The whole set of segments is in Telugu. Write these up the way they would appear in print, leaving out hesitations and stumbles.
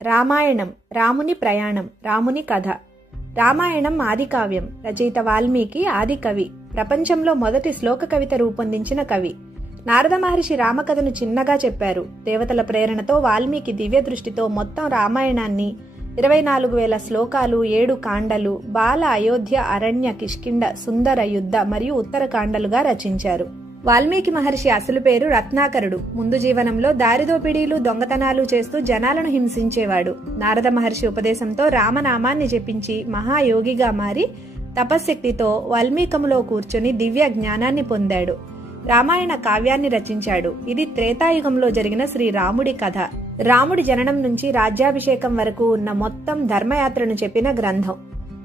రామాయణం రాముని ప్రయాణం, రాముని కథ. రామాయణం ఆదికావ్యం. రచయిత వాల్మీకి, ఆది కవి. ప్రపంచంలో మొదటి శ్లోక కవిత రూపొందించిన కవి. నారద మహర్షి రామకథను చిన్నగా చెప్పారు. దేవతల ప్రేరణతో వాల్మీకి దివ్య దృష్టితో మొత్తం రామాయణాన్ని 24,000 శ్లోకాలు, 7 కాండలు, బాల, అయోధ్య, అరణ్య, కిష్కిండ, సుందర, యుద్ధ మరియు ఉత్తరకాండలుగా రచించారు. వాల్మీకి మహర్షి అసలు పేరు రత్నాకరుడు. ముందు జీవనంలో దారిదోపిడీలు, దొంగతనాలు చేస్తూ జనాలను హింసించేవాడు. నారద మహర్షి ఉపదేశంతో రామనామాన్ని జపించి మహాయోగిగా మారి తపశ్శక్తితో వాల్మీకములో కూర్చొని దివ్య జ్ఞానాన్ని పొందాడు. రామాయణ కావ్యాన్ని రచించాడు. ఇది త్రేతాయుగంలో జరిగిన శ్రీరాముడి కథ. రాముడి జననం నుంచి రాజ్యాభిషేకం వరకు ఉన్న మొత్తం ధర్మయాత్రను చెప్పిన గ్రంథం.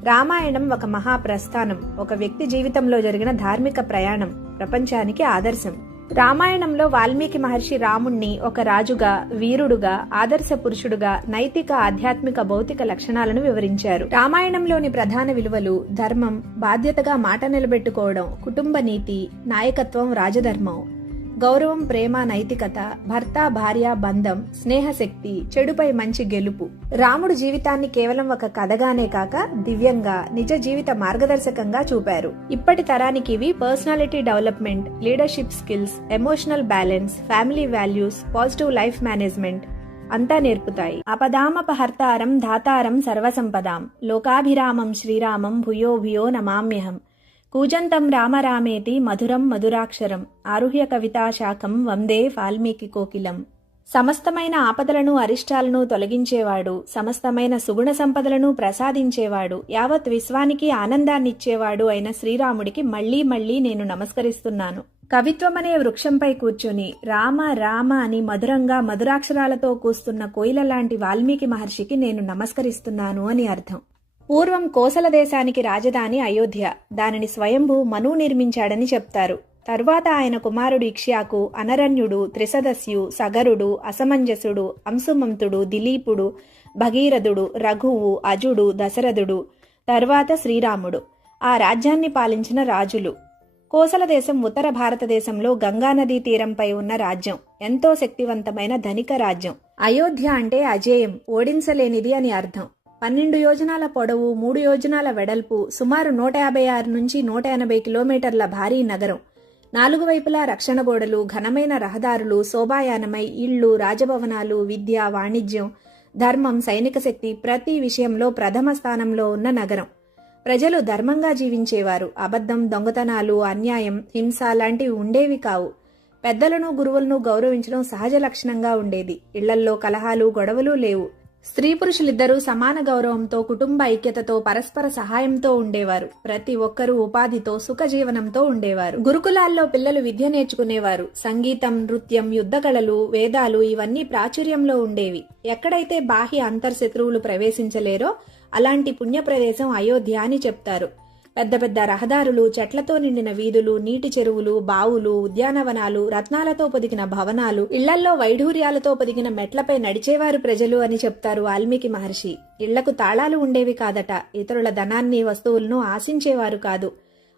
రామాయణం ఒక మహాప్రస్థానం, ఒక వ్యక్తి జీవితంలో జరిగిన ధార్మిక ప్రయాణం, ప్రపంచానికి ఆదర్శం. రామాయణంలో వాల్మీకి మహర్షి రాముణ్ణి ఒక రాజుగా, వీరుడుగా, ఆదర్శ పురుషుడుగా, నైతిక, ఆధ్యాత్మిక, భౌతిక లక్షణాలను వివరించారు. రామాయణంలోని ప్రధాన విలువలు: ధర్మం, బాధ్యతగా మాట నిలబెట్టుకోవడం, కుటుంబ నీతి, నాయకత్వం, రాజధర్మం, గౌరవం, ప్రేమ, నైతికత, భర్త భార్య బంధం, స్నేహశక్తి, చెడుపై మంచి గెలుపు. రాముడు జీవితాన్ని కేవలం ఒక కథగానే కాక దివ్యంగా, నిజ జీవిత మార్గదర్శకంగా చూపారు. ఇప్పటి తరానికి ఇవి personality development, leadership skills, emotional balance, family values, positive life management అంతా నేర్పుతాయి. అపదామపహర్తారం ధాతారం సర్వసంపదాం లోకాభిరామం శ్రీరామం భూయో భూయో నమామ్యహం కూజంతం రామరామేతి మధురం మధురాక్షరం ఆరుహ్య కవితా శాఖం వందే వాల్మీకి కోకిలం. సమస్తమైన ఆపదలను, అరిష్టాలను తొలగించేవాడు, సమస్తమైన సుగుణ సంపదలను ప్రసాదించేవాడు, యావత్ విశ్వానికి ఆనందాన్నిచ్చేవాడు అయిన శ్రీరాముడికి మళ్లీ మళ్లీ నేను నమస్కరిస్తున్నాను. కవిత్వమనే వృక్షంపై కూర్చొని రామ రామ అని మధురంగా మధురాక్షరాలతో కూస్తున్న కోయిల లాంటి వాల్మీకి మహర్షికి నేను నమస్కరిస్తున్నాను అని అర్థం. పూర్వం కోసల దేశానికి రాజధాని అయోధ్య. దానిని స్వయంభూ మనువు నిర్మించాడని చెప్తారు. తరువాత ఆయన కుమారుడు ఇక్ష్వాకు, అనరణ్యుడు, త్రిసదస్యు, సగరుడు, అసమంజసుడు, అంశుమంతుడు, దిలీపుడు, భగీరథుడు, రఘువు, అజుడు, దశరథుడు, తర్వాత శ్రీరాముడు ఆ రాజ్యాన్ని పాలించిన రాజులు. కోసల దేశం ఉత్తర భారతదేశంలో గంగానదీ తీరంపై ఉన్న రాజ్యం. ఎంతో శక్తివంతమైన ధనిక రాజ్యం. అయోధ్య అంటే అజేయం, ఓడించలేనిది అని అర్థం. 12 యోజనాల పొడవు, 3 యోజనాల వెడల్పు, సుమారు 156 నుంచి 180 కిలోమీటర్ల భారీ నగరం. 4 వైపులా రక్షణ గోడలు, ఘనమైన రహదారులు, శోభాయానమై ఇళ్లు, రాజభవనాలు, విద్య, వాణిజ్యం, ధర్మం, సైనిక శక్తి ప్రతి విషయంలో ప్రథమ స్థానంలో ఉన్న నగరం. ప్రజలు ధర్మంగా జీవించేవారు. అబద్ధం, దొంగతనాలు, అన్యాయం, హింస లాంటివి ఉండేవి కావు. పెద్దలను, గురువులను గౌరవించడం సహజ లక్షణంగా ఉండేది. ఇళ్లల్లో కలహాలు, గొడవలు లేవు. స్త్రీ పురుషులిద్దరూ సమాన గౌరవంతో, కుటుంబ ఐక్యతతో, పరస్పర సహాయంతో ఉండేవారు. ప్రతి ఒక్కరూ ఉపాధితో, సుఖజీవనంతో ఉండేవారు. గురుకులాల్లో పిల్లలు విద్య నేర్చుకునేవారు. సంగీతం, నృత్యం, యుద్ధ కళలు, వేదాలు ఇవన్నీ ప్రాచుర్యంలో ఉండేవి. ఎక్కడైతే బాహ్య అంతర్శత్రువులు ప్రవేశించలేరో అలాంటి పుణ్యప్రదేశం అయోధ్య అని చెప్తారు. పెద్ద పెద్ద రహదారులు, చెట్లతో నిండిన వీధులు, నీటి చెరువులు, బావులు, ఉద్యానవనాలు, రత్నాలతో పొదిగిన భవనాలు, ఇళ్లల్లో వైఢూర్యాలతో పొదిగిన మెట్లపై నడిచేవారు ప్రజలు అని చెప్తారు వాల్మీకి మహర్షి. ఇళ్లకు తాళాలు ఉండేవి కాదట. ఇతరుల ధనాన్ని, వస్తువులను ఆశించేవారు కాదు.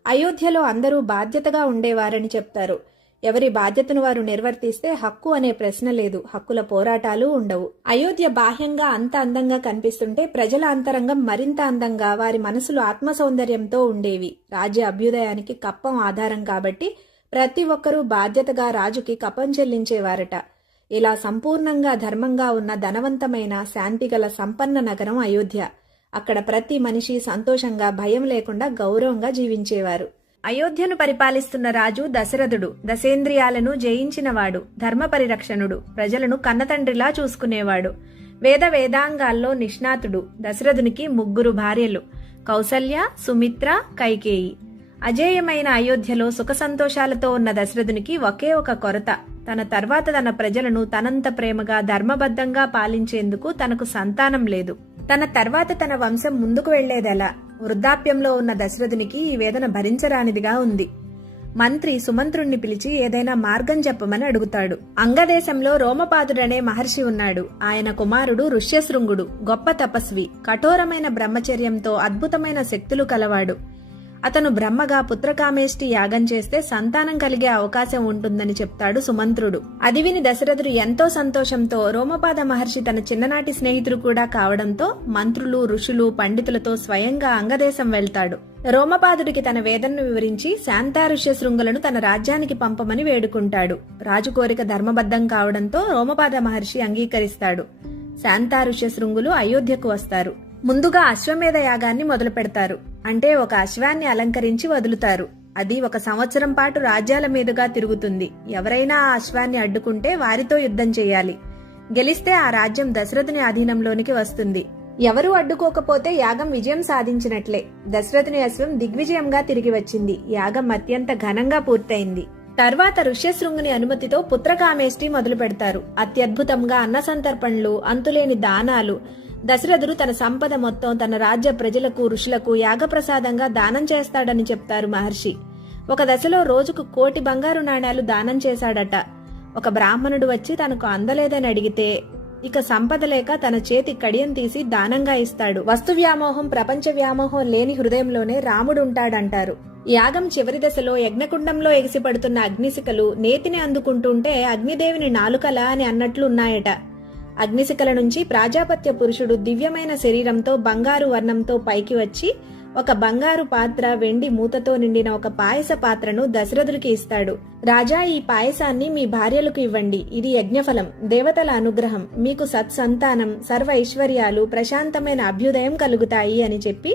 అయోధ్యలో అందరూ బాధ్యతగా ఉండేవారని చెప్తారు. ఎవరి బాధ్యతను వారు నిర్వర్తిస్తే హక్కు అనే ప్రశ్న లేదు. హక్కుల పోరాటాలు ఉండవు. అయోధ్య బాహ్యంగా అంత అందంగా కనిపిస్తుంటే ప్రజల అంతరంగం మరింత అందంగా, వారి మనసులు ఆత్మ సౌందర్యంతో ఉండేవి. రాజ్య అభ్యుదయానికి కప్పం ఆధారం కాబట్టి ప్రతి ఒక్కరూ బాధ్యతగా రాజుకి కప్పం చెల్లించేవారట. ఇలా సంపూర్ణంగా ధర్మంగా ఉన్న ధనవంతమైన, శాంతిగల, సంపన్న నగరం అయోధ్య. అక్కడ ప్రతి మనిషి సంతోషంగా, భయం లేకుండా గౌరవంగా జీవించేవారు. అయోధ్యను పరిపాలిస్తున్న రాజు దశరథుడు. దశేంద్రియాలను జయించినవాడు, ధర్మ పరిరక్షణుడు, ప్రజలను కన్నతండ్రిలా చూసుకునేవాడు, వేదాంగాల్లో నిష్ణాతుడు. దశరథునికి 3 భార్యలు: కౌసల్య, సుమిత్ర, కైకేయి. అజేయమైన అయోధ్యలో సుఖ సంతోషాలతో ఉన్న దశరథునికి ఒకే ఒక కొరత: తన తర్వాత తన ప్రజలను తనంత ప్రేమగా, ధర్మబద్ధంగా పాలించేందుకు తనకు సంతానం లేదు. తన తర్వాత తన వంశం ముందుకు వెళ్లేదెలా? వృద్ధాప్యంలో ఉన్న దశరథునికి ఈ వేదన భరించరానిదిగా ఉంది. మంత్రి సుమంత్రుణ్ణి పిలిచి ఏదైనా మార్గం చెప్పమని అడుగుతాడు. అంగదేశంలో రోమపాదుడనే మహర్షి ఉన్నాడు. ఆయన కుమారుడు ఋష్యశృంగుడు. గొప్ప తపస్వి, కఠోరమైన బ్రహ్మచర్యంతో అద్భుతమైన శక్తులు కలవాడు. అతను బ్రహ్మగా పుత్రకామేష్టి యాగం చేస్తే సంతానం కలిగే అవకాశం ఉంటుందని చెప్తాడు సుమంత్రుడు. అది విని దశరథుడు ఎంతో సంతోషంతో రోమపాద మహర్షి తన చిన్ననాటి స్నేహితుడు కూడా కావడంతో మంత్రులు, ఋషులు, పండితులతో స్వయంగా అంగదేశం వెళ్తాడు. రోమపాదుడికి తన వేదనను వివరించి శాంతాఋష్యశృంగులను తన రాజ్యానికి పంపమని వేడుకుంటాడు. రాజు కోరిక ధర్మబద్ధం కావడంతో రోమపాద మహర్షి అంగీకరిస్తాడు. శాంతాఋష్యశృంగులు అయోధ్యకు వస్తారు. ముందుగా అశ్వమేధ యాగాన్ని మొదలు పెడతారు. అంటే ఒక అశ్వాన్ని అలంకరించి వదులుతారు. అది 1 సంవత్సరం పాటు రాజ్యాల మీదుగా తిరుగుతుంది. ఎవరైనా ఆ అశ్వాన్ని అడ్డుకుంటే వారితో యుద్ధం చేయాలి. గెలిస్తే ఆ రాజ్యం దశరథుని అధీనంలోనికి వస్తుంది. ఎవరూ అడ్డుకోకపోతే యాగం విజయం సాధించినట్లే. దశరథుని అశ్వం దిగ్విజయంగా తిరిగి వచ్చింది. యాగం అత్యంత ఘనంగా పూర్తయింది. తర్వాత ఋష్యశృంగుని అనుమతితో పుత్రకామేష్టి మొదలు పెడతారు. అత్యద్భుతంగా అన్న సంతర్పణలు, అంతులేని దానాలు. దశరథుడు తన సంపద మొత్తం తన రాజ్య ప్రజలకు, ఋషులకు యాగప్రసాదంగా దానం చేస్తాడని చెప్తారు మహర్షి. ఒక దశలో రోజుకు 1,000,000 బంగారు నాణేలు దానం చేశాడట. ఒక బ్రాహ్మణుడు వచ్చి తనకు అందలేదని అడిగితే ఇక సంపద లేక తన చేతి కడియం తీసి దానంగా ఇస్తాడు. వస్తు వ్యామోహం, ప్రపంచ వ్యామోహం లేని హృదయంలోనే రాముడుంటాడంటారు. యాగం చివరి దశలో యజ్ఞకుండంలో ఎగిసిపడుతున్న అగ్నిశిఖలు నేతిని అందుకుంటుంటే అగ్నిదేవిని నాలుకలా అని అన్నట్లు ఉన్నాయట. అగ్నిశిఖల నుంచి ప్రాజాపత్య పురుషుడు దివ్యమైన శరీరంతో బంగారు వర్ణంతో పైకి వచ్చి ఒక బంగారు పాత్ర, వెండి మూతతో నిండిన ఒక పాయస పాత్రను దశరథుడికి ఇస్తాడు. రాజా, ఈ పాయసాన్ని మీ భార్యలకు ఇవ్వండి. ఇది యజ్ఞఫలం, దేవతల అనుగ్రహం. మీకు సత్సంతానం, సర్వ ఐశ్వర్యాలు, ప్రశాంతమైన అభ్యుదయం కలుగుతాయి అని చెప్పి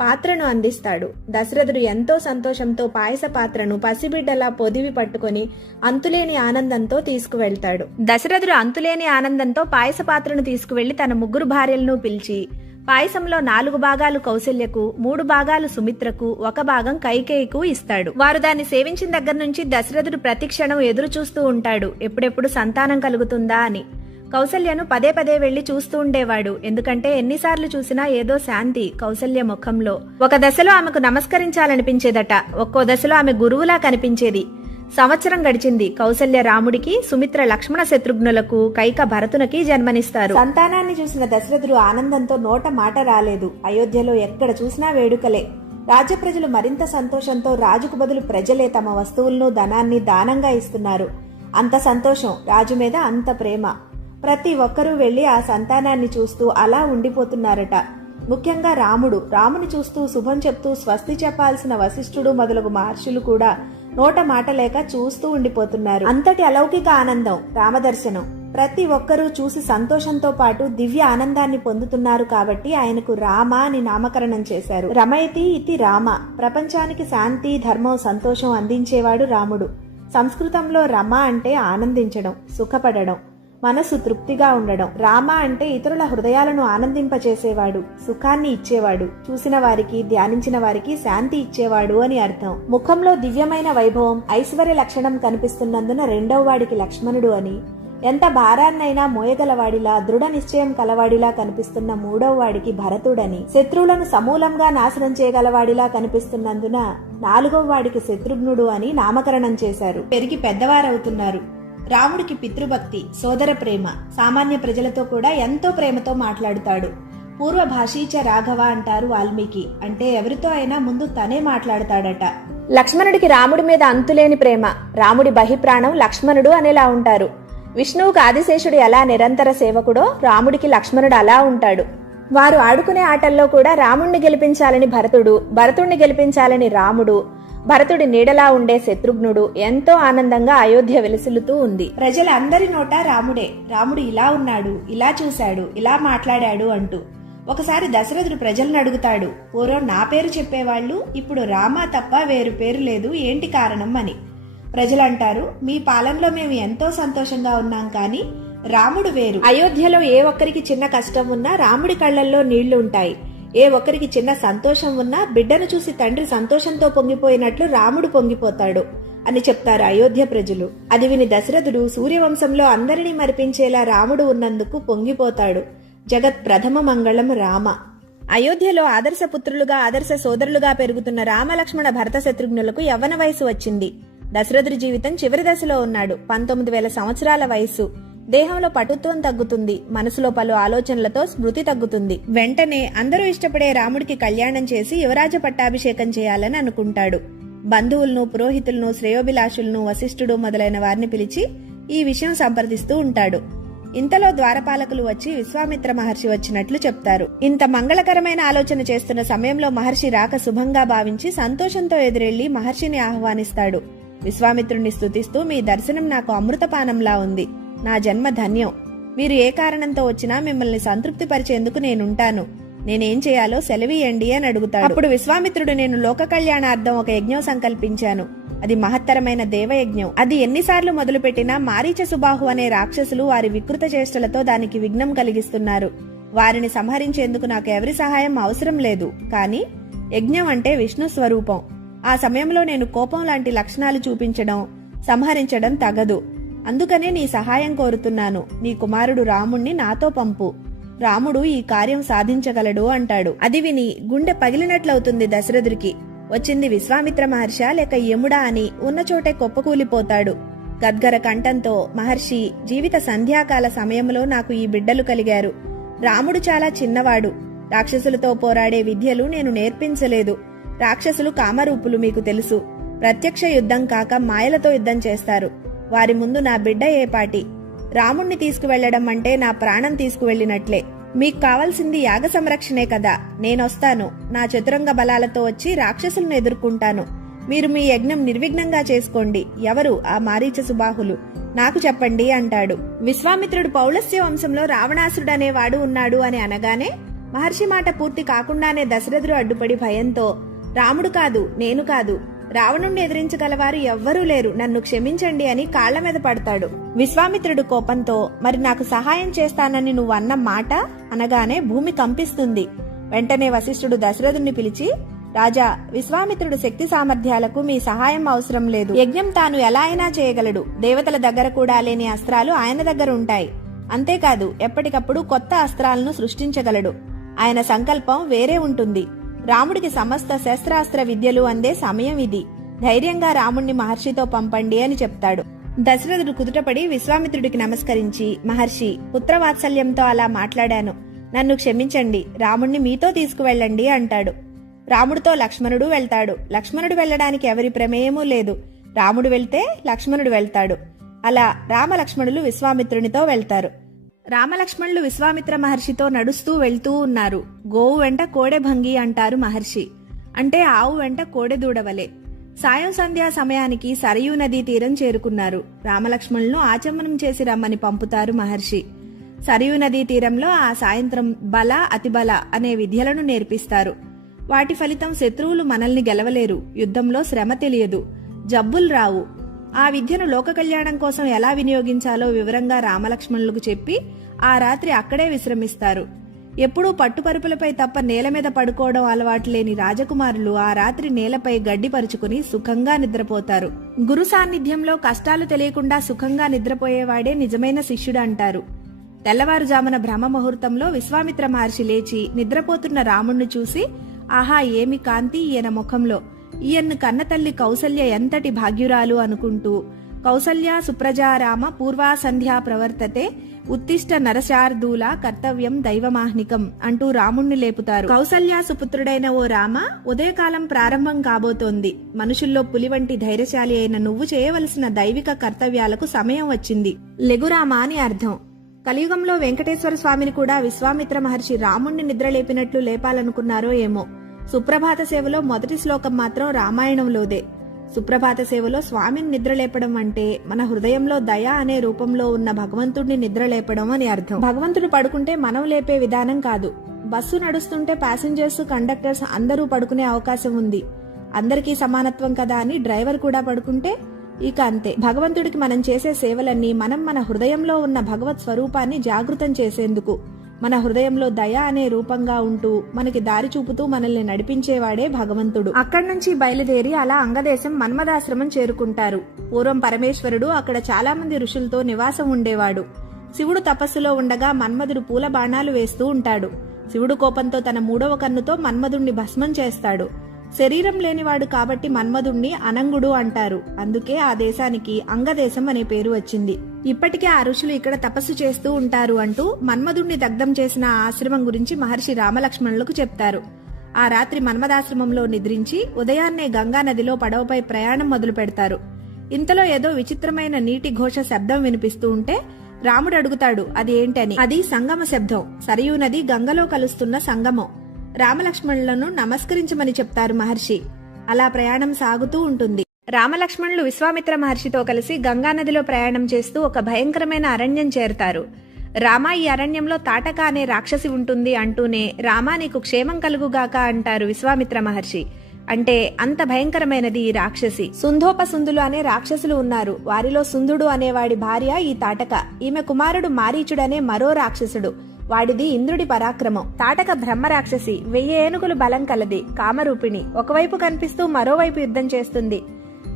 పాత్రను అందిస్తాడు. దశరథుడు ఎంతో సంతోషంతో పాయస పాత్రను పసిబిడ్డలా పొదివి పట్టుకుని అంతులేని ఆనందంతో తీసుకువెళ్తాడు. దశరథుడు అంతులేని ఆనందంతో పాయస పాత్రను తీసుకువెళ్లి తన 3 భార్యలను పిలిచి పాయసంలో 4 భాగాలు కౌసల్యకు, 3 భాగాలు సుమిత్రకు, 1 భాగం కైకేయికు ఇస్తాడు. వారు దాన్ని సేవించిన దగ్గర నుంచి దశరథుడు ప్రతిక్షణం ఎదురు చూస్తూ ఉంటాడు, ఎప్పుడెప్పుడు సంతానం కలుగుతుందా అని. కౌసల్యను పదే పదే వెళ్లి చూస్తూ ఉండేవాడు. ఎందుకంటే ఎన్నిసార్లు చూసినా ఏదో శాంతి కౌసల్య ముఖంలో. ఒక దశలో ఆమెకు నమస్కరించాలనిపించేదట. ఒక్కో దశలో ఆమె గురువులా కనిపించేది. సంవత్సరం గడిచింది. కౌసల్య రాముడికి, సుమిత్ర లక్ష్మణ శత్రుఘ్నులకు, కైక భరతునికి జన్మనిస్తారు. సంతానాన్ని చూసిన దశరథుడు ఆనందంతో నోట మాట రాలేదు. అయోధ్యలో ఎక్కడ చూసినా వేడుకలే. రాజ్య ప్రజలు మరింత సంతోషంతో రాజుకు బదులు ప్రజలే తమ వస్తువులను, ధనాన్ని దానంగా ఇస్తున్నారు. అంత సంతోషం, రాజు మీద అంత ప్రేమ. ప్రతి ఒక్కరూ వెళ్లి ఆ సంతానాన్ని చూస్తూ అలా ఉండిపోతున్నారట. ముఖ్యంగా రాముని చూస్తూ శుభం చెప్తూ స్వస్తి చెప్పాల్సిన వశిష్ఠుడు మొదలగు మహర్షులు కూడా నోట మాట లేక చూస్తూ ఉండిపోతున్నారు. అంతటి అలౌకిక ఆనందం రామదర్శనం. ప్రతి ఒక్కరూ చూసి సంతోషంతో పాటు దివ్య ఆనందాన్ని పొందుతున్నారు కాబట్టి ఆయనకు రామ అని నామకరణం చేశారు. రమయతి ఇతి రామ. ప్రపంచానికి శాంతి, ధర్మం, సంతోషం అందించేవాడు రాముడు. సంస్కృతంలో రమ అంటే ఆనందించడం, సుఖపడడం, మనసు తృప్తిగా ఉండడం. రామ అంటే ఇతరుల హృదయాలను ఆనందింపచేసేవాడు, సుఖాన్ని ఇచ్చేవాడు, చూసిన వారికి, ధ్యానించిన వారికి శాంతి ఇచ్చేవాడు అని అర్థం. ముఖంలో దివ్యమైన వైభవం, ఐశ్వర్య లక్షణం కనిపిస్తున్నందున 2వ వాడికి లక్ష్మణుడు అని, ఎంత భారాన్నైనా మోయగలవాడిలా, దృఢ నిశ్చయం కలవాడిలా కనిపిస్తున్న 3వ వాడికి భరతుడని, శత్రువులను సమూలంగా నాశనం చేయగలవాడిలా కనిపిస్తున్నందున 4వ వాడికి శత్రుఘ్నుడు అని నామకరణం చేశారు. పెరిగి పెద్దవారవుతున్నారు. రాముడికి పితృభక్తి, సోదర ప్రేమ, సామాన్య ప్రజలతో కూడా ఎంతో ప్రేమతో మాట్లాడుతాడు. పూర్వ భాషీచ రాఘవ అంటారు వాల్మీకి. అంటే ఎవరితో అయినా ముందు తనే మాట్లాడతాడట. లక్ష్మణుడికి రాముడి మీద అంతులేని ప్రేమ. రాముడి బహిప్రాణం లక్ష్మణుడు అనేలా ఉంటారు. విష్ణువుకు ఆదిశేషుడు ఎలా నిరంతర సేవకుడో రాముడికి లక్ష్మణుడు అలా ఉంటాడు. వారు ఆడుకునే ఆటల్లో కూడా రాముణ్ణి గెలిపించాలని భరతుడు, భరతుణ్ణి గెలిపించాలని రాముడు, భరతుడి నీడలా ఉండే శత్రుఘ్నుడు ఎంతో ఆనందంగా అయోధ్య వెలుసులుతూ ఉంది. ప్రజలందరి నోట రాముడే. రాముడు ఇలా ఉన్నాడు, ఇలా చూశాడు, ఇలా మాట్లాడాడు అంటూ. ఒకసారి దశరథుడు ప్రజలను అడుగుతాడు, పూర్వం నా పేరు చెప్పేవాళ్లు ఇప్పుడు రామ తప్ప వేరు పేరు లేదు, ఏంటి కారణం అని. ప్రజలంటారు, మీ పాలనలో మేము ఎంతో సంతోషంగా ఉన్నాం కానీ రాముడు వేరు. అయోధ్యలో ఏ ఒక్కరికి చిన్న కష్టం ఉన్నా రాముడి కళ్లల్లో నీళ్లు ఉంటాయి. ఏ ఒక్కరికి చిన్న సంతోషం ఉన్నా బిడ్డను చూసి తండ్రి సంతోషంతో పొంగిపోయినట్లు రాముడు పొంగిపోతాడు అని చెప్తారు అయోధ్య ప్రజలు. అది విని దశరథుడు సూర్యవంశంలో అందరినీ మరిపించేలా రాముడు ఉన్నందుకు పొంగిపోతాడు. జగత్ ప్రథమ మంగళం రామ. అయోధ్యలో ఆదర్శ పుత్రులుగా, ఆదర్శ సోదరులుగా పెరుగుతున్న రామలక్ష్మణ భరత శత్రుఘ్నులకు యవ్వన వయసు వచ్చింది. దశరథుడి జీవితం చివరి దశలో ఉన్నాడు. 19,000 సంవత్సరాల వయస్సు. దేహంలో పటుత్వం తగ్గుతుంది, మనసులో పలు ఆలోచనలతో స్మృతి తగ్గుతుంది. వెంటనే అందరూ ఇష్టపడే రాముడికి కళ్యాణం చేసి యువరాజ పట్టాభిషేకం చేయాలని అనుకుంటాడు. బంధువులను, పురోహితులను, శ్రేయోభిలాషులను, వశిష్ఠుడు మొదలైన వారిని పిలిచి ఈ విషయం సంప్రదిస్తూ ఉంటాడు. ఇంతలో ద్వారపాలకులు వచ్చి విశ్వామిత్ర మహర్షి వచ్చినట్లు చెప్తారు. ఇంత మంగళకరమైన ఆలోచన చేస్తున్న సమయంలో మహర్షి రాక శుభంగా భావించి సంతోషంతో ఎదురెళ్లి మహర్షిని ఆహ్వానిస్తాడు. విశ్వామిత్రుణ్ణి స్తుతిస్తూ, మీ దర్శనం నాకు అమృతపానంలా ఉంది, నా జన్మ ధన్యం. మీరు ఏ కారణంతో వచ్చినా మిమ్మల్ని సంతృప్తి పరిచేందుకు నేనుంటాను. నేనేం చేయాలో సెలవీయండి అని అడుగుతాడు. అప్పుడు విశ్వామిత్రుడు, నేను లోక కళ్యాణార్థం ఒక యజ్ఞం సంకల్పించాను. అది మహత్తరమైన దేవయజ్ఞం. అది ఎన్నిసార్లు మొదలుపెట్టినా మారీచ సుబాహు అనే రాక్షసులు వారి వికృత చేష్టలతో దానికి విఘ్నం కలిగిస్తున్నారు. వారిని సంహరించేందుకు నాకు ఎవరి సహాయం అవసరం లేదు. కానీ యజ్ఞం అంటే విష్ణు స్వరూపం. ఆ సమయంలో నేను కోపం లాంటి లక్షణాలు చూపించడం, సంహరించడం తగదు. అందుకనే నీ సహాయం కోరుతున్నాను. నీ కుమారుడు రాముణ్ణి నాతో పంపు. రాముడు ఈ కార్యం సాధించగలడు అంటాడు. అది విని గుండె పగిలినట్లవుతుంది దశరథుడికి. వచ్చింది విశ్వామిత్ర మహర్షా లేక యముడా అని ఉన్న చోటే కొప్పకూలిపోతాడు. గద్గర కంఠంతో, మహర్షి, జీవిత సంధ్యాకాల సమయంలో నాకు ఈ బిడ్డలు కలిగారు. రాముడు చాలా చిన్నవాడు. రాక్షసులతో పోరాడే విద్యలు నేను నేర్పించలేదు. రాక్షసులు కామరూపులు మీకు తెలుసు. ప్రత్యక్ష యుద్ధం కాక మాయలతో యుద్ధం చేస్తారు. వారి ముందు నా బిడ్డ ఏపాటి. రాముణ్ణి తీసుకువెళ్లడం అంటే నా ప్రాణం తీసుకువెళ్లినట్లే. మీకు కావాల్సింది యాగ సంరక్షణే కదా. నేనొస్తాను. నా చతురంగ బలాలతో వచ్చి రాక్షసులను ఎదుర్కొంటాను. మీరు మీ యజ్ఞం నిర్విఘ్నంగా చేసుకోండి. ఎవరు ఆ మారీచ సుబాహులు నాకు చెప్పండి అంటాడు. విశ్వామిత్రుడు పౌలస్య వంశంలో రావణాసురుడు అనేవాడు ఉన్నాడు అని అనగానే మహర్షి మాట పూర్తి కాకుండానే దశరథుడు అడ్డుపడి భయంతో, రాముడు కాదు, నేను కాదు, రావణుణ్ణి ఎదిరించగలవారు ఎవ్వరూ లేరు, నన్ను క్షమించండి అని కాళ్ల మీద పడతాడు. విశ్వామిత్రుడు కోపంతో, మరి నాకు సహాయం చేస్తానని నువ్వు అన్న మాట అనగానే భూమి కంపిస్తుంది. వెంటనే వశిష్ఠుడు దశరథుణ్ణి పిలిచి, రాజా, విశ్వామిత్రుడు శక్తి సామర్థ్యాలకు మీ సహాయం అవసరం లేదు. యజ్ఞం తాను ఎలా అయినా చేయగలడు. దేవతల దగ్గర కూడా లేని అస్త్రాలు ఆయన దగ్గర ఉంటాయి. అంతేకాదు ఎప్పటికప్పుడు కొత్త అస్త్రాలను సృష్టించగలడు. ఆయన సంకల్పం వేరే ఉంటుంది. రాముడికి సమస్త శస్త్రాస్త్ర విద్యలు అందే సమయం ఇది. ధైర్యంగా రాముణ్ణి మహర్షితో పంపండి అని చెప్తాడు. దశరథుడు కుదుటపడి విశ్వామిత్రుడికి నమస్కరించి, మహర్షి, పుత్రవాత్సల్యంతో అలా మాట్లాడాను, నన్ను క్షమించండి. రాముణ్ణి మీతో తీసుకువెళ్ళండి అంటాడు. రాముడితో లక్ష్మణుడు వెళ్తాడు. లక్ష్మణుడు వెళ్లడానికి ఎవరి ప్రమేయమూ లేదు. రాముడు వెళ్తే లక్ష్మణుడు వెళ్తాడు. అలా రామలక్ష్మణులు విశ్వామిత్రునితో వెళ్తారు. రామలక్ష్మణులు విశ్వామిత్ర మహర్షితో నడుస్తూ వెళ్తూ ఉన్నారు. గోవు వెంట కోడె భంగి అంటారు మహర్షి. అంటే ఆవు వెంట కోడె దూడవలే. సాయం సంధ్యా సమయానికి సరయూ నదీ తీరం చేరుకున్నారు. రామలక్ష్మణులను ఆచమనం చేసి రమ్మని పంపుతారు మహర్షి. సరయూ నదీ తీరంలో ఆ సాయంత్రం బల అతిబల అనే విద్యలను నేర్పిస్తారు. వాటి ఫలితం శత్రువులు మనల్ని గెలవలేరు. యుద్ధంలో శ్రమ తెలియదు, జబ్బులు రావు. ఆ విద్యను లోక కళ్యాణం కోసం ఎలా వినియోగించాలో వివరంగా రామలక్ష్మణులకు చెప్పి ఆ రాత్రి అక్కడే విశ్రమిస్తారు. ఎప్పుడూ పట్టుపరుపులపై తప్ప నేల మీద పడుకోవడం అలవాటు లేని రాజకుమారులు ఆ రాత్రి నేలపై గడ్డి పరుచుకుని సుఖంగా నిద్రపోతారు. గురు సాన్నిధ్యంలో కష్టాలు తెలియకుండా సుఖంగా నిద్రపోయేవాడే నిజమైన శిష్యుడు అంటారు. తెల్లవారుజామున బ్రహ్మ ముహూర్తంలో విశ్వామిత్ర మహర్షి లేచి నిద్రపోతున్న రాముణ్ణి చూసి, ఆహా, ఏమి కాంతి ఈయన ముఖంలో, ఈయన్ను కన్నతల్లి కౌసల్య ఎంతటి భాగ్యురాలు అనుకుంటూ, కౌసల్య సుప్రజారామ పూర్వా సంధ్యా ప్రవర్తతే ఉత్తిష్ట నరశార్దూల కర్తవ్యం దైవమాహ్నికం అంటూ రాముణ్ణి లేపుతారు. కౌసల్య సుపుత్రుడైన ఓ రామ, ఉదయకాలం ప్రారంభం కాబోతోంది. మనుషుల్లో పులి వంటి ధైర్యశాలి అయిన నువ్వు చేయవలసిన దైవిక కర్తవ్యాలకు సమయం వచ్చింది. లెగురామా అని అర్థం. కలియుగంలో వెంకటేశ్వర స్వామిని కూడా విశ్వామిత్ర మహర్షి రాముణ్ణి నిద్రలేపినట్లు లేపాలనుకున్నారో ఏమో. సుప్రభాత సేవలో మొదటి శ్లోకం మాత్రం రామాయణంలోదే. సుప్రభాత సేవలో స్వామిని నిద్రలేపడం అంటే మన హృదయంలో దయ అనే రూపంలో ఉన్న భగవంతుడిని నిద్రలేపడం అని అర్థం. భగవంతుడు పడుకుంటే మనం లేపే విధానం కాదు. బస్సు నడుస్తుంటే ప్యాసింజర్స్, కండక్టర్స్ అందరూ పడుకునే అవకాశం ఉంది. అందరికీ సమానత్వం కదా అని డ్రైవర్ కూడా పడుకుంటే ఇక అంతే. భగవంతుడికి మనం చేసే సేవలన్నీ మనం మన హృదయంలో ఉన్న భగవత్ స్వరూపాన్ని జాగృతం చేసేందుకు, మన హృదయంలో దయ అనే రూపంగా ఉంటూ మనకి దారి చూపుతూ మనల్ని నడిపించేవాడే భగవంతుడు. అక్కడి నుంచి బయలుదేరి అలా అంగదేశం మన్మదాశ్రమం చేరుకుంటారు. పూర్వం పరమేశ్వరుడు అక్కడ చాలా మంది ఋషులతో నివాసం ఉండేవాడు. శివుడు తపస్సులో ఉండగా మన్మధుడు పూల బాణాలు వేస్తూ ఉంటాడు. శివుడు కోపంతో తన 3వ కన్నుతో మన్మధుణ్ణి భస్మం చేస్తాడు. శరీరం లేనివాడు కాబట్టి మన్మధుణ్ణి అనంగుడు అంటారు. అందుకే ఆ దేశానికి అంగదేశం అనే పేరు వచ్చింది. ఇప్పటికే ఆ ఋషులు ఇక్కడ తపస్సు చేస్తూ ఉంటారు అంటూ మన్మధుణ్ణి దగ్ధం చేసిన ఆ ఆశ్రమం గురించి మహర్షి రామలక్ష్మణులకు చెప్తారు. ఆ రాత్రి మన్మదాశ్రమంలో నిద్రించి ఉదయాన్నే గంగా నదిలో పడవపై ప్రయాణం మొదలు పెడతారు. ఇంతలో ఏదో విచిత్రమైన నీటి ఘోష శబ్దం వినిపిస్తూ ఉంటే రాముడు అడుగుతాడు అది ఏంటని. అది సంగమ శబ్దం. సరయూ నది గంగలో కలుస్తున్న సంగమం. రామలక్ష్మణులను నమస్కరించమని చెప్తారు మహర్షి. అలా ప్రయాణం సాగుతూ ఉంటుంది. రామలక్ష్మణులు విశ్వామిత్ర మహర్షితో కలిసి గంగానదిలో ప్రయాణం చేస్తూ ఒక భయంకరమైన అరణ్యం చేరుతారు. రామా, ఈ అరణ్యంలో తాటక అనే రాక్షసి ఉంటుంది అంటూనే రామా నీకు క్షేమం కలుగుగాక అంటారు విశ్వామిత్ర మహర్షి. అంటే అంత భయంకరమైనది ఈ రాక్షసి. సుంధోపసుందులు అనే రాక్షసులు ఉన్నారు. వారిలో సుందుడు అనేవాడి భార్య ఈ తాటక. ఈమె కుమారుడు మారీచుడనే మరో రాక్షసుడు. వాడిది ఇంద్రుడి పరాక్రమం. తాటక బ్రహ్మ రాక్షసి. 1000 ఏనుగులు బలం కలది. కామరూపిణి. ఒకవైపు కనిపిస్తూ మరోవైపు యుద్ధం చేస్తుంది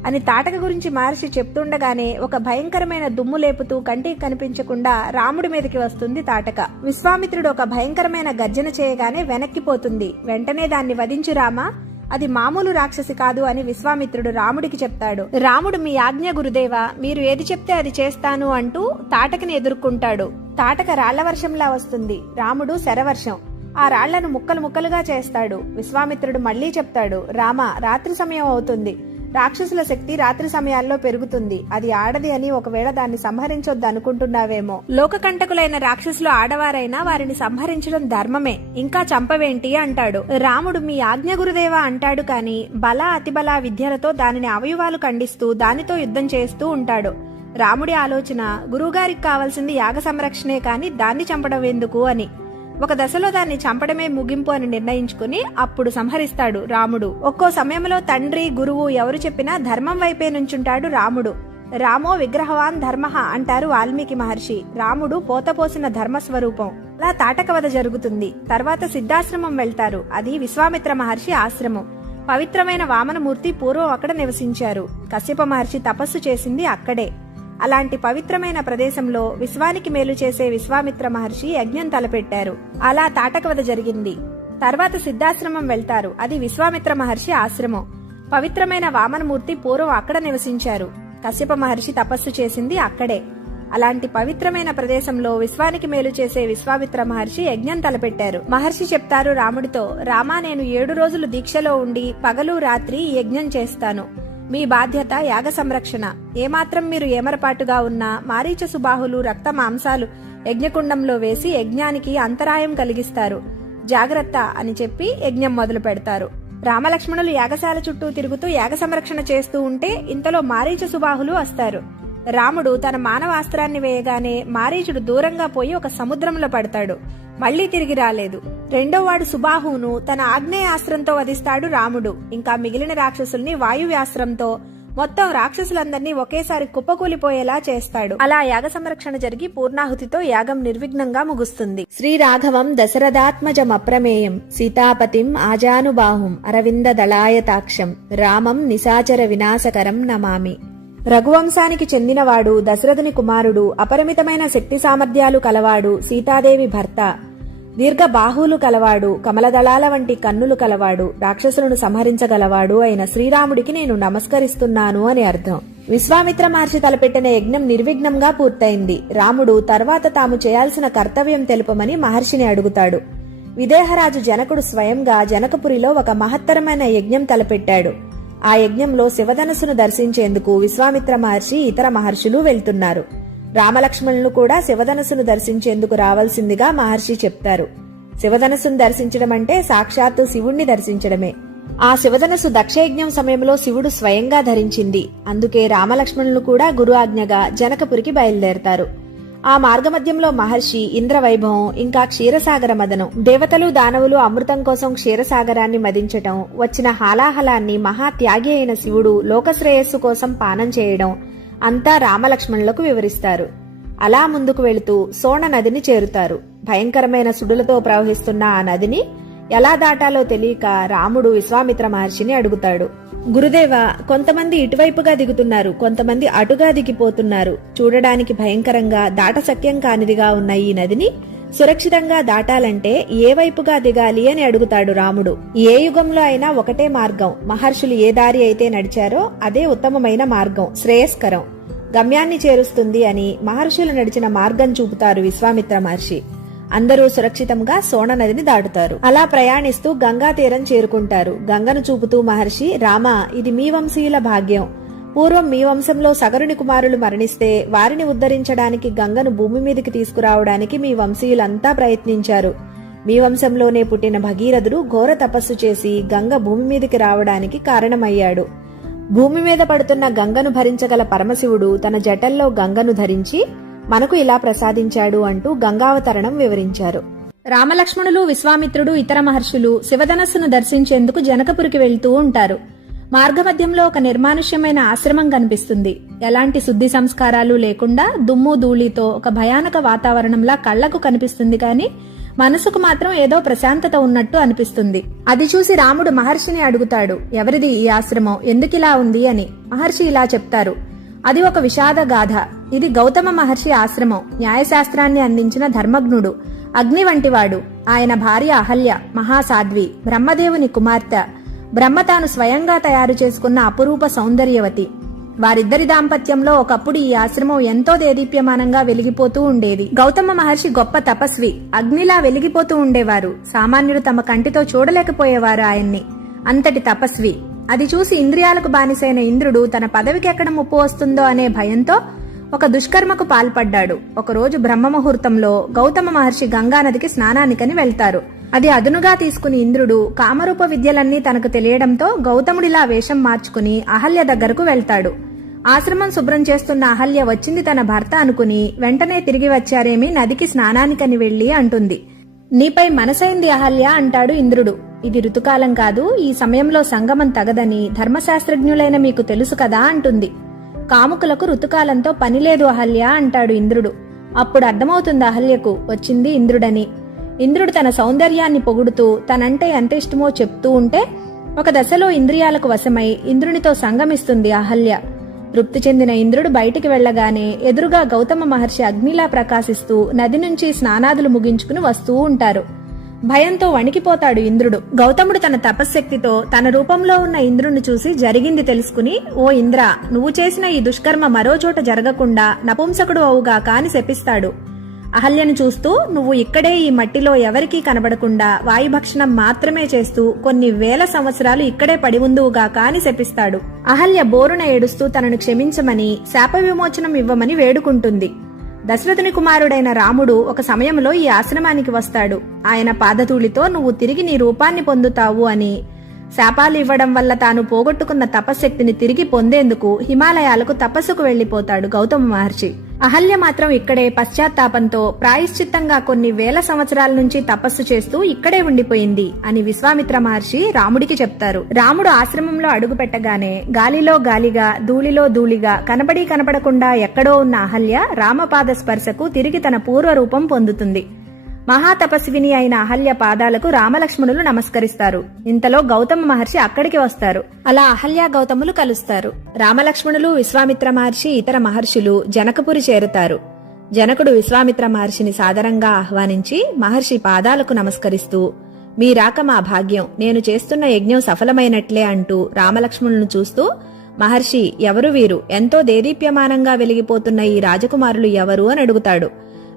అని తాటక గురించి మహర్షి చెప్తుండగానే ఒక భయంకరమైన దుమ్ము లేపుతూ కంటికి కనిపించకుండా రాముడి మీదకి వస్తుంది తాటక. విశ్వామిత్రుడు ఒక భయంకరమైన గర్జన చేయగానే వెనక్కిపోతుంది. వెంటనే దాన్ని వధించు రామా, అది మామూలు రాక్షసి కాదు అని విశ్వామిత్రుడు రాముడికి చెప్తాడు. రాముడు మీ ఆజ్ఞ గురుదేవా, మీరు ఏది చెప్తే అది చేస్తాను అంటూ తాటకని ఎదుర్కొంటాడు. తాటక రాళ్ల వర్షంలా వస్తుంది. రాముడు శరవర్షం. ఆ రాళ్లను ముక్కలు ముక్కలుగా చేస్తాడు. విశ్వామిత్రుడు మళ్లీ చెప్తాడు, రామా రాత్రి సమయం అవుతుంది. రాక్షసుల శక్తి రాత్రి సమయాల్లో పెరుగుతుంది. అది ఆడది అని ఒకవేళ దాన్ని సంహరించొద్దు అనుకుంటున్నావేమో. లోకకంటకులైన రాక్షసులు ఆడవారైనా వారిని సంహరించడం ధర్మమే, ఇంకా చంపవేంటి అంటాడు. రాముడు మీ ఆజ్ఞ గురుదేవా అంటాడు కాని బల అతిబల విద్యలతో దానిని అవయవాలు ఖండిస్తూ దానితో యుద్ధం చేస్తూ ఉంటాడు. రాముడి ఆలోచన గురువుగారికి కావాల్సింది యాగ సంరక్షణే కాని దాన్ని చంపడం ఎందుకు అని. ఒక దశలో దాన్ని చంపడమే ముగింపు అని నిర్ణయించుకుని అప్పుడు సంహరిస్తాడు రాముడు. ఒక్కో సమయంలో తండ్రి గురువు ఎవరు చెప్పినా ధర్మం వైపే నుంచుంటాడు రాముడు. రామో విగ్రహవాన్ ధర్మః అంటారు వాల్మీకి మహర్షి. రాముడు పోతపోసిన ధర్మస్వరూపం. అలా తాటకవధ జరుగుతుంది. తర్వాత సిద్ధాశ్రమం వెళ్తారు. అది విశ్వామిత్ర మహర్షి ఆశ్రమం. పవిత్రమైన వామనమూర్తి పూర్వం అక్కడ నివసించారు. కశ్యప మహర్షి తపస్సు చేసింది అక్కడే. అలాంటి పవిత్రమైన ప్రదేశంలో విశ్వానికి మేలు చేసే విశ్వామిత్ర మహర్షి యజ్ఞం తలపెట్టారు. అలా తాటకవధ జరిగింది. తర్వాత సిద్ధాశ్రమం వెళ్తారు. అది విశ్వామిత్ర మహర్షి ఆశ్రమం. పవిత్రమైన వామనమూర్తి పూర్వం అక్కడ నివసించారు. కశ్యప మహర్షి తపస్సు చేసింది అక్కడే. అలాంటి పవిత్రమైన ప్రదేశంలో విశ్వానికి మేలు చేసే విశ్వామిత్ర మహర్షి యజ్ఞం తలపెట్టారు. మహర్షి చెప్తారు రాముడితో, రామా నేను 7 రోజులు దీక్షలో ఉండి పగలు రాత్రి ఈ యజ్ఞం చేస్తాను. మీ బాధ్యత యాగ సంరక్షణ. ఏమాత్రం మీరు ఏమరపాటుగా ఉన్నా మారీచ సుబాహులు రక్త మాంసాలు యజ్ఞకుండంలో వేసి యజ్ఞానికి అంతరాయం కలిగిస్తారు. జాగ్రత్త అని చెప్పి యజ్ఞం మొదలు పెడతారు. రామలక్ష్మణులు యాగశాల చుట్టూ తిరుగుతూ యాగ సంరక్షణ చేస్తూ ఉంటే ఇంతలో మారీచ సుబాహులు వస్తారు. రాముడు తన మానవాస్త్రాన్ని వేయగానే మారీచుడు దూరంగా పోయి ఒక సముద్రంలో పడతాడు. మళ్లీ తిరిగి రాలేదు. రెండోవాడు సుబాహును తన ఆగ్నేయాస్త్రంతో వధిస్తాడు రాముడు. ఇంకా మిగిలిన రాక్షసుల్ని వాయువ్యాస్త్రంతో, మొత్తం రాక్షసులందరినీ ఒకేసారి కుప్పకూలిపోయేలా చేస్తాడు. అలా యాగ సంరక్షణ జరిగి పూర్ణాహుతితో యాగం నిర్విఘ్నంగా ముగుస్తుంది. శ్రీరాఘవం దశరథాత్మజమప్రమేయం సీతాపతిం ఆజానుబాహుం అరవింద దళాయతాక్షం రామం నిశాచర వినాశకరం నమామి. రఘువంశానికి చెందినవాడు, దశరథుని కుమారుడు, అపరిమితమైన శక్తి సామర్థ్యాలు కలవాడు, సీతాదేవి భర్త, దీర్ఘ బాహువులు కలవాడు, కమలదళాల వంటి కన్నులు కలవాడు, రాక్షసులను సంహరించగలవాడు అయిన శ్రీరాముడికి నేను నమస్కరిస్తున్నాను అని అర్థం. విశ్వామిత్ర మహర్షి తలపెట్టిన యజ్ఞం నిర్విఘ్నంగా పూర్తయింది. రాముడు తర్వాత తాము చేయాల్సిన కర్తవ్యం తెలుపమని మహర్షిని అడుగుతాడు. విదేహరాజు జనకుడు స్వయంగా జనకపురిలో ఒక మహత్తరమైన యజ్ఞం తలపెట్టాడు. ఆ యజ్ఞంలో శివధనస్సును దర్శించేందుకు విశ్వామిత్ర మహర్షి ఇతర మహర్షులు వెళ్తున్నారు. రామలక్ష్మణులు కూడా శివధనస్సును దర్శించేందుకు రావాల్సిందిగా మహర్షి చెప్తారు. శివధనస్సును దర్శించడం అంటే సాక్షాత్తు శివుణ్ణి దర్శించడమే. ఆ శివధనస్సు దక్షయజ్ఞం సమయంలో శివుడు స్వయంగా ధరించింది. అందుకే రామలక్ష్మణులు కూడా గురు ఆజ్ఞగా జనకపురికి బయలుదేరతారు. ఆ మార్గమధ్యంలో మహర్షి ఇంద్రవైభవం, ఇంకా క్షీరసాగర మదనం, దేవతలు దానవులు అమృతం కోసం క్షీరసాగరాన్ని మదించటం, వచ్చిన హాలాహలాన్ని మహాత్యాగి అయిన శివుడు లోకశ్రేయస్సు కోసం పానం చేయడం అంతా రామలక్ష్మణులకు వివరిస్తారు. అలా ముందుకు వెళుతూ సోణ నదిని చేరుతారు. భయంకరమైన సుడులతో ప్రవహిస్తున్న ఆ నదిని ఎలా దాటాలో తెలియక రాముడు విశ్వామిత్ర మహర్షిని అడుగుతాడు. గురుదేవ, కొంతమంది ఇటువైపుగా దిగుతున్నారు, కొంతమంది అటుగా దిగిపోతున్నారు. చూడడానికి భయంకరంగా దాటశక్యం కానిదిగా ఉన్న ఈ నదిని సురక్షితంగా దాటాలంటే ఏ వైపుగా దిగాలి అని అడుగుతాడు రాముడు. ఏ యుగంలో అయినా ఒకటే మార్గం. మహర్షులు ఏ దారి అయితే నడిచారో అదే ఉత్తమమైన మార్గం, శ్రేయస్కరం. గమ్యాన్ని చేరుస్తుంది అని మహర్షులు నడిచిన మార్గం చూపుతారు విశ్వామిత్ర మహర్షి. అందరూ సురక్షితంగా సోణ నదిని దాటుతారు. అలా ప్రయాణిస్తూ గంగా తీరం చేరుకుంటారు. గంగను చూపుతూ మహర్షి, రామ, ఇది మీ వంశీయుల భాగ్యం. పూర్వం మీ వంశంలో సగరుని కుమారులు మరణిస్తే వారిని ఉద్ధరించడానికి గంగను భూమి మీదకి తీసుకురావడానికి మీ వంశీయులంతా ప్రయత్నించారు. మీ వంశంలోనే పుట్టిన భగీరథుడు ఘోర తపస్సు చేసి గంగ భూమి మీదకి రావడానికి కారణమయ్యాడు. భూమి మీద పడుతున్న గంగను భరించగల పరమశివుడు తన జటల్లో గంగను ధరించి మనకు ఇలా ప్రసాదించాడు అంటూ గంగావతరణం వివరించారు. రామలక్ష్మణులు, విశ్వామిత్రుడు, ఇతర మహర్షులు శివధనస్సును దర్శించేందుకు జనకపురికి వెళ్తూ ఉంటారు. మార్గమధ్యంలో ఒక నిర్మానుష్యమైన ఆశ్రమం కనిపిస్తుంది. ఎలాంటి శుద్ధి సంస్కారాలు లేకుండా దుమ్ము ధూళితో ఒక భయానక వాతావరణంలా కళ్లకు కనిపిస్తుంది, కానీ మనసుకు మాత్రం ఏదో ప్రశాంతత ఉన్నట్టు అనిపిస్తుంది. అది చూసి రాముడు మహర్షిని అడుగుతాడు, ఎవరిది ఈ ఆశ్రమం, ఎందుకిలా ఉంది అని. మహర్షి ఇలా చెప్తారు, అది ఒక విషాద గాథ. ఇది గౌతమ మహర్షి ఆశ్రమం. న్యాయశాస్త్రాన్ని అందించిన ధర్మజ్ఞుడు, అగ్ని వంటివాడు. ఆయన భార్య అహల్య మహాసాధ్వి, బ్రహ్మదేవుని కుమార్తె. బ్రహ్మ తాను స్వయంగా తయారు చేసుకున్న అపురూప సౌందర్యవతి. వారిద్దరి దాంపత్యంలో ఒకప్పుడు ఈ ఆశ్రమం ఎంతో దేదీప్యమానంగా వెలిగిపోతూ ఉండేది. గౌతమ మహర్షి గొప్ప తపస్వి, అగ్నిలా వెలిగిపోతూ ఉండేవారు. సామాన్యుడు తమ కంటితో చూడలేకపోయేవారు ఆయన్ని. అంతటి తపస్వి. అది చూసి ఇంద్రియాలకు బానిసైన ఇంద్రుడు తన పదవికి ఎక్కడ ముప్పు వస్తుందో అనే భయంతో ఒక దుష్కర్మకు పాల్పడ్డాడు. ఒకరోజు బ్రహ్మముహూర్తంలో గౌతమ మహర్షి గంగానదికి స్నానానికని వెళ్తారు. అది అదునుగా తీసుకుని ఇంద్రుడు కామరూప విద్యలన్నీ తనకు తెలియడంతో గౌతముడిలా వేషం మార్చుకుని అహల్య దగ్గరకు వెళ్తాడు. ఆశ్రమం శుభ్రం చేస్తున్న అహల్య వచ్చింది తన భర్త అనుకుని వెంటనే తిరిగి వచ్చారేమి, నదికి స్నానానికని వెళ్లి అంటుంది. నీపై మనసైంది అహల్య అంటాడు ఇంద్రుడు. ఇది ఋతుకాలం కాదు, ఈ సమయంలో సంగమం తగదని ధర్మశాస్త్రజ్ఞులైన మీకు తెలుసు కదా అంటుంది. కాముకులకు ఋతుకాలంతో పనిలేదు అహల్య అంటాడు ఇంద్రుడు. అప్పుడు అర్థమవుతుంది అహల్యకు వచ్చింది ఇంద్రుడని. ఇంద్రుడు తన సౌందర్యాన్ని పొగుడుతూ తనంటే ఎంత ఇష్టమో చెప్తూ ఉంటే ఒక దశలో ఇంద్రియాలకు వశమై ఇంద్రునితో సంగమిస్తుంది అహల్య. తృప్తి చెందిన ఇంద్రుడు బయటికి వెళ్లగానే ఎదురుగా గౌతమ మహర్షి అగ్నిలా ప్రకాశిస్తూ నది నుంచి స్నానాదులు ముగించుకుని వస్తూ ఉంటారు. భయంతో వణికిపోతాడు ఇంద్రుడు. గౌతముడు తన తపశ్శక్తితో తన రూపంలో ఉన్న ఇంద్రుని చూసి జరిగింది తెలుసుకుని, ఓ ఇంద్ర, నువ్వు చేసిన ఈ దుష్కర్మ మరో చోట జరగకుండా నపుంసకుడు అవుగాక అని శపిస్తాడు. అహల్యను చూస్తూ, నువ్వు ఇక్కడే ఈ మట్టిలో ఎవరికీ కనబడకుండా వాయుభక్షణం మాత్రమే చేస్తూ కొన్ని వేల సంవత్సరాలు ఇక్కడే పడి ఉందువుగాక అని శపిస్తాడు. అహల్య బోరున ఏడుస్తూ తనను క్షమించమని, శాప విమోచనం ఇవ్వమని వేడుకుంటుంది. దశరథుని కుమారుడైన రాముడు ఒక సమయంలో ఈ ఆశ్రమానికి వస్తాడు. ఆయన పాదధూళితో నువ్వు తిరిగి నీ రూపాన్ని పొందుతావు అని, శాపాలు ఇవ్వడం వల్ల తాను పోగొట్టుకున్న తపశ్శక్తిని తిరిగి పొందేందుకు హిమాలయాలకు తపస్సుకు వెళ్లిపోతాడు గౌతమ మహర్షి. అహల్య మాత్రం ఇక్కడే పశ్చాత్తాపంతో ప్రాయశ్చిత్తంగా కొన్ని వేల సంవత్సరాల నుంచి తపస్సు చేస్తూ ఇక్కడే ఉండిపోయింది అని విశ్వామిత్ర మహర్షి రాముడికి చెప్తారు. రాముడు ఆశ్రమంలో అడుగు పెట్టగానే గాలిలో గాలిగా, ధూళిలో ధూళిగా, కనపడకుండా ఎక్కడో ఉన్న అహల్య రామపాద స్పర్శకు తిరిగి తన పూర్వరూపం పొందుతుంది. మహాతపస్విని అయిన అహల్య పాదాలకు రామలక్ష్మణులు నమస్కరిస్తారు. ఇంతలో గౌతమ మహర్షి అక్కడికి వస్తారు. అలా అహల్య గౌతములు కలుస్తారు. రామలక్ష్మణులు, విశ్వామిత్ర మహర్షి, ఇతర మహర్షులు జనకపురి చేరుతారు. జనకుడు విశ్వామిత్ర మహర్షిని సాదరంగా ఆహ్వానించి మహర్షి పాదాలకు నమస్కరిస్తూ, మీ రాక మా భాగ్యం, నేను చేస్తున్న యజ్ఞం సఫలమైనట్లే అంటూ రామలక్ష్మణులను చూస్తూ, మహర్షి, ఎవరు వీరు, ఎంతో దేదీప్యమానంగా వెలిగిపోతున్న ఈ రాజకుమారులు ఎవరు అని అడుగుతాడు.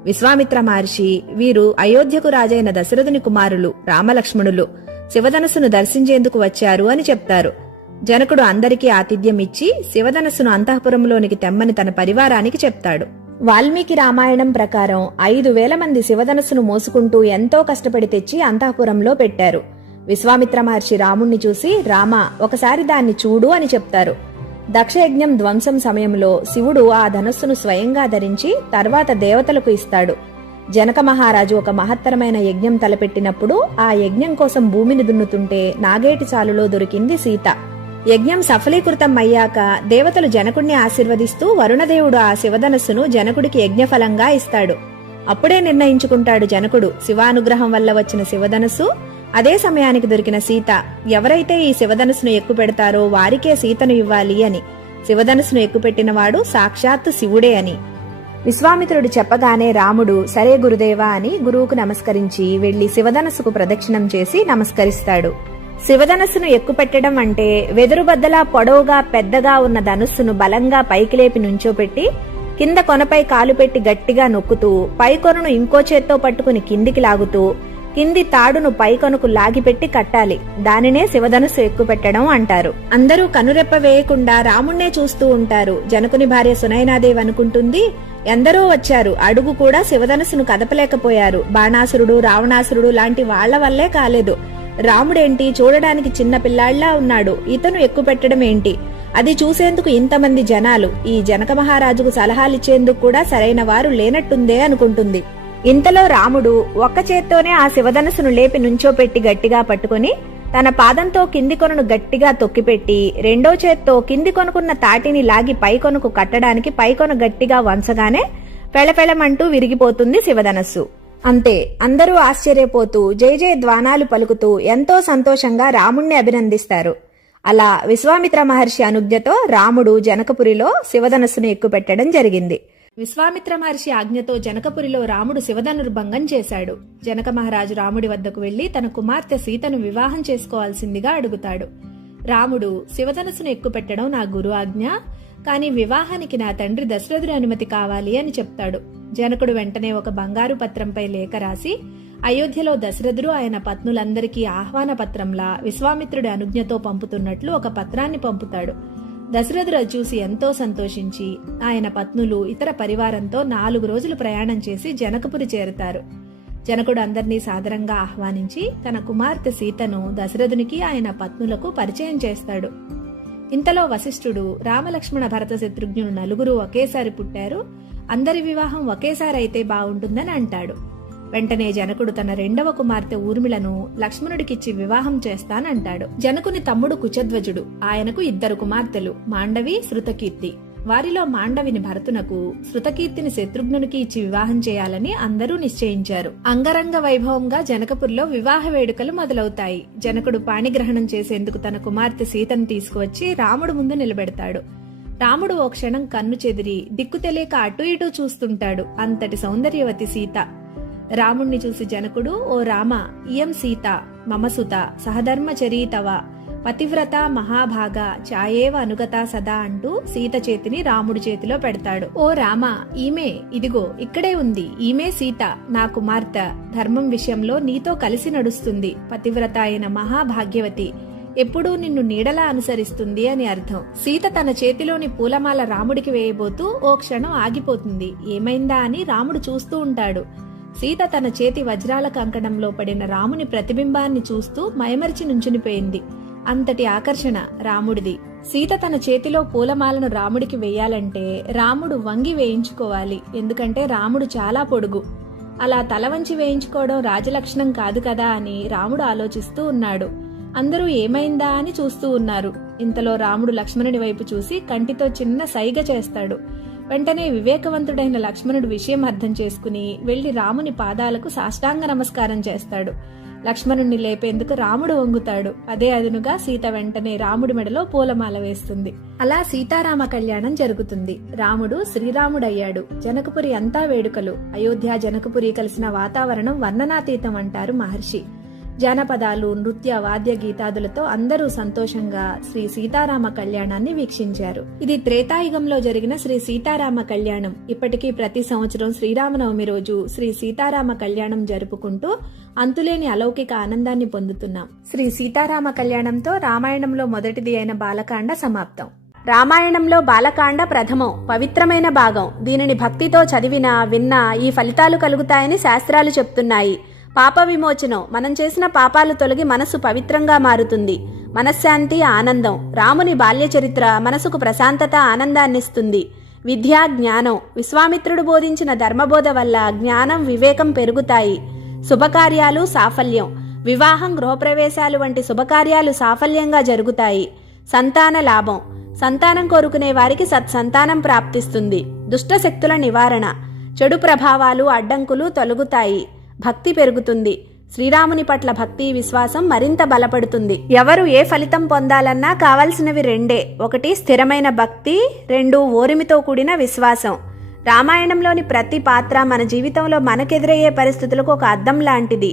విశ్వామిత్ర మహర్షి, వీరు అయోధ్యకు రాజైన దశరథుని కుమారులు రామలక్ష్మణులు, శివధనస్సును దర్శించేందుకు వచ్చారు అని చెప్తారు. జనకుడు అందరికీ ఆతిథ్యం ఇచ్చి శివధనస్సును అంతఃపురంలోనికి తెమ్మని తన పరివారానికి చెప్తాడు. వాల్మీకి రామాయణం ప్రకారం 5,000 మంది శివధనస్సును మోసుకుంటూ ఎంతో కష్టపడి తెచ్చి అంతఃపురంలో పెట్టారు. విశ్వామిత్ర మహర్షి రాముణ్ణి చూసి, రామా, ఒకసారి దాన్ని చూడు అని చెప్తారు. దక్షయజ్ఞం ధ్వంసం సమయంలో శివుడు ఆ ధనస్సును స్వయంగా ధరించి తర్వాత దేవతలకు ఇస్తాడు. జనక మహారాజు ఒక మహత్తరమైన యజ్ఞం తలపెట్టినప్పుడు ఆ యజ్ఞం కోసం భూమిని దున్నుతుంటే నాగేటి చాలులో దొరికింది సీత. యజ్ఞం సఫలీకృతం అయ్యాక దేవతలు జనకుణ్ణి ఆశీర్వదిస్తూ వరుణదేవుడు ఆ శివధనస్సును జనకుడికి యజ్ఞఫలంగా ఇస్తాడు. అప్పుడే నిర్ణయించుకుంటాడు జనకుడు, శివానుగ్రహం వల్ల వచ్చిన శివధనస్సు, అదే సమయానికి దొరికిన సీత, ఎవరైతే ఈ శివధనస్సును ఎక్కుపెడతారో వారికే సీతను ఇవ్వాలి అని. శివధనస్సును ఎక్కుపెట్టినవాడు సాక్షాత్తు శివుడే అని. విశ్వామిత్రుడు చెప్పగానే రాముడు, సరే గురుదేవా అని గురువుకు నమస్కరించి వెళ్లి శివధనస్సుకు ప్రదక్షిణం చేసి నమస్కరిస్తాడు. శివధనస్సును ఎక్కుపెట్టడం అంటే వెదురుబద్దలా పొడవుగా పెద్దగా ఉన్న ధనుస్సును బలంగా పైకి లేపి నుంచోపెట్టి కింద కొనపై కాలు పెట్టి గట్టిగా నొక్కుతూ పై కొనను ఇంకో చేత్తో పట్టుకుని కిందికి లాగుతూ కింది తాడును పై కొనకు లాగిపెట్టి కట్టాలి. దానినే శివధనుస్సు ఎక్కుపెట్టడం అంటారు. అందరూ కనురెప్ప వేయకుండా రాముణ్ణే చూస్తూ ఉంటారు. జనకుని భార్య సునయనాదేవి అనుకుంటుంది, ఎందరో వచ్చారు, అడుగు కూడా శివధనుస్సును కదపలేకపోయారు. బాణాసురుడు, రావణాసురుడు లాంటి వాళ్ల వల్లే కాలేదు. రాముడేంటి చూడడానికి చిన్న పిల్లాళ్లా ఉన్నాడు, ఇతను ఎక్కుపెట్టడం ఏంటి? అది చూసేందుకు ఇంతమంది జనాలు, ఈ జనక మహారాజుకు సలహాలిచ్చేందుకు కూడా సరైన వారు లేనట్టుందే అనుకుంటుంది. ఇంతలో రాముడు ఒక్క చేత్తోనే ఆ శివధనుసును లేపి నుంచోపెట్టి గట్టిగా పట్టుకుని తన పాదంతో కింది కొనను గట్టిగా తొక్కిపెట్టి రెండో చేత్తో కింది కొనుకున్న తాటిని లాగి పై కొనకు కట్టడానికి పైకొన గట్టిగా వంచగానే పెళపెళమంటూ విరిగిపోతుంది శివధనస్సు. అంతే. అందరూ ఆశ్చర్యపోతూ జయ జయ ధ్వానాలు పలుకుతూ ఎంతో సంతోషంగా రాముణ్ణి అభినందిస్తారు. అలా విశ్వామిత్ర మహర్షి అనుజ్ఞతో రాముడు జనకపురిలో శివధనస్సును ఎక్కుపెట్టడం జరిగింది. విశ్వామిత్ర మహర్షి ఆజ్ఞతో జనకపురిలో రాముడు శివధనుర్భంగం చేశాడు. జనక మహారాజు రాముడి వద్దకు వెళ్లి తన కుమార్తె సీతను వివాహం చేసుకోవాల్సిందిగా అడుగుతాడు. రాముడు శివధనుస్సును ఎక్కుపెట్టడం నా గురు ఆజ్ఞ, కాని వివాహానికి నా తండ్రి దశరథుడి అనుమతి కావాలి అని చెప్తాడు. జనకుడు వెంటనే ఒక బంగారు పత్రంపై లేఖ రాసి అయోధ్యలో దశరథుడు ఆయన పత్నులందరికీ ఆహ్వాన పత్రంలా విశ్వామిత్రుడి అనుజ్ఞతో పంపుతున్నట్లు ఒక పత్రాన్ని పంపుతాడు. దశరథుడు చూసి ఎంతో సంతోషించి ఆయన పత్నులు ఇతర పరివారంతో 4 రోజులు ప్రయాణం చేసి జనకపురి చేరుతారు. జనకుడు అందర్నీ సాదరంగా ఆహ్వానించి తన కుమార్తె సీతను దశరథునికి ఆయన పత్నులకు పరిచయం చేస్తాడు. ఇంతలో వశిష్ఠుడు రామలక్ష్మణ భరత శత్రుఘ్నులు 4 ఒకేసారి పుట్టారు, అందరి వివాహం ఒకేసారి అయితే బాగుంటుందని అంటాడు. వెంటనే జనకుడు తన 2వ కుమార్తె ఊర్మిళను లక్ష్మణుడికిచ్చి వివాహం చేస్తానంటాడు. జనకుని తమ్ముడు కుచధ్వజుడు, ఆయనకు 2 కుమార్తెలు, మాండవి, శృతకీర్తి. వారిలో మాండవిని భరతునకు, శృతకీర్తిని శత్రుఘ్నునికి ఇచ్చి వివాహం చేయాలని అందరూ నిశ్చయించారు. అంగరంగ వైభవంగా జనకపురిలో వివాహ వేడుకలు మొదలవుతాయి. జనకుడు పాణిగ్రహణం చేసేందుకు తన కుమార్తె సీతను తీసుకువచ్చి రాముడు ముందు నిలబెడతాడు. రాముడు ఓ క్షణం కన్ను చెదిరి దిక్కు తెలియక అటు ఇటూ చూస్తుంటాడు. అంతటి సౌందర్యవతి సీత. రాముణ్ణి చూసి జనకుడు, ఓ రామ, ఇయం సీత మమసుత సహధర్మచరీతవ పతివ్రత మహాభాగ ఛాయేవ అనుగత సదా అంటూ సీత చేతిని రాముడి చేతిలో పెడతాడు. ఓ రామ, ఈమె ఇదిగో ఇక్కడే ఉంది, ఈమె సీత, నా కుమార్తె. ధర్మం విషయంలో నీతో కలిసి నడుస్తుంది, పతివ్రత అయిన మహాభాగ్యవతి, ఎప్పుడూ నిన్ను నీడలా అనుసరిస్తుంది అని అర్థం. సీత తన చేతిలోని పూలమాల రాముడికి వేయబోతూ ఓ క్షణం ఆగిపోతుంది. ఏమైందా అని రాముడు చూస్తూ ఉంటాడు. సీత తన చేతి వజ్రాల కంకణంలో పడిన రాముని ప్రతిబింబాన్ని చూస్తూ మైమరిచి నుంచునిపోయింది. అంతటి ఆకర్షణ రాముడిది. సీత తన చేతిలో పూలమాలను రాముడికి వేయాలంటే రాముడు వంగి వేయించుకోవాలి, ఎందుకంటే రాముడు చాలా పొడుగు. అలా తల వంచి వేయించుకోవడం రాజలక్షణం కాదు కదా అని రాముడు ఆలోచిస్తూ ఉన్నాడు. అందరూ ఏమైందా అని చూస్తూ ఉన్నారు. ఇంతలో రాముడు లక్ష్మణుడి వైపు చూసి కంటితో చిన్న సైగ చేస్తాడు. వెంటనే వివేకవంతుడైన లక్ష్మణుడు విషయం అర్థం చేసుకుని వెళ్లి రాముని పాదాలకు సాష్టాంగ నమస్కారం చేస్తాడు. లక్ష్మణుణ్ణి లేపేందుకు రాముడు వంగుతాడు. అదే అదునుగా సీత వెంటనే రాముడి మెడలో పూలమాల వేస్తుంది. అలా సీతారామ కళ్యాణం జరుగుతుంది. రాముడు శ్రీరాముడయ్యాడు. జనకపురి అంతా వేడుకలు. అయోధ్య జనకపురి కలిసిన వాతావరణం వర్ణనాతీతం అంటారు మహర్షి. జానపదాలు, నృత్య, వాద్య గీతాదులతో అందరూ సంతోషంగా శ్రీ సీతారామ కళ్యాణాన్ని వీక్షించారు. ఇది త్రేతాయుగంలో జరిగిన శ్రీ సీతారామ కళ్యాణం. ఇప్పటికీ ప్రతి సంవత్సరం శ్రీరామనవమి రోజు శ్రీ సీతారామ కళ్యాణం జరుపుకుంటూ అంతులేని అలౌకిక ఆనందాన్ని పొందుతున్నాం. శ్రీ సీతారామ కళ్యాణంతో రామాయణంలో మొదటిది అయిన బాలకాండ సమాప్తం. రామాయణంలో బాలకాండ ప్రథమం, పవిత్రమైన భాగం. దీనిని భక్తితో చదివినా విన్నా ఈ ఫలితాలు కలుగుతాయని శాస్త్రాలు చెప్తున్నాయి. పాప విమోచనం, మనం చేసిన పాపాలు తొలగి మనస్సు పవిత్రంగా మారుతుంది. మనశ్శాంతి, ఆనందం. రాముని బాల్య చరిత్ర మనసుకు ప్రశాంతత, ఆనందాన్నిస్తుంది. విద్య, జ్ఞానం. విశ్వామిత్రుడు బోధించిన ధర్మబోధ వల్ల జ్ఞానం, వివేకం పెరుగుతాయి. శుభకార్యాలు, సాఫల్యం. వివాహం, గృహప్రవేశాలు వంటి శుభకార్యాలు సాఫల్యంగా జరుగుతాయి. సంతాన లాభం. సంతానం కోరుకునే వారికి సత్సంతానం ప్రాప్తిస్తుంది. దుష్ట శక్తుల నివారణ. చెడు ప్రభావాలు, అడ్డంకులు తొలగుతాయి. భక్తి పెరుగుతుంది. శ్రీరాముని పట్ల భక్తి, విశ్వాసం మరింత బలపడుతుంది. ఎవరు ఏ ఫలితం పొందాలన్నా కావలసినవి 2. 1 స్థిరమైన భక్తి, 2 ఓరిమితో కూడిన విశ్వాసం. రామాయణంలోని ప్రతి పాత్ర మన జీవితంలో మనకెదురయ్యే పరిస్థితులకు ఒక అద్దం లాంటిది.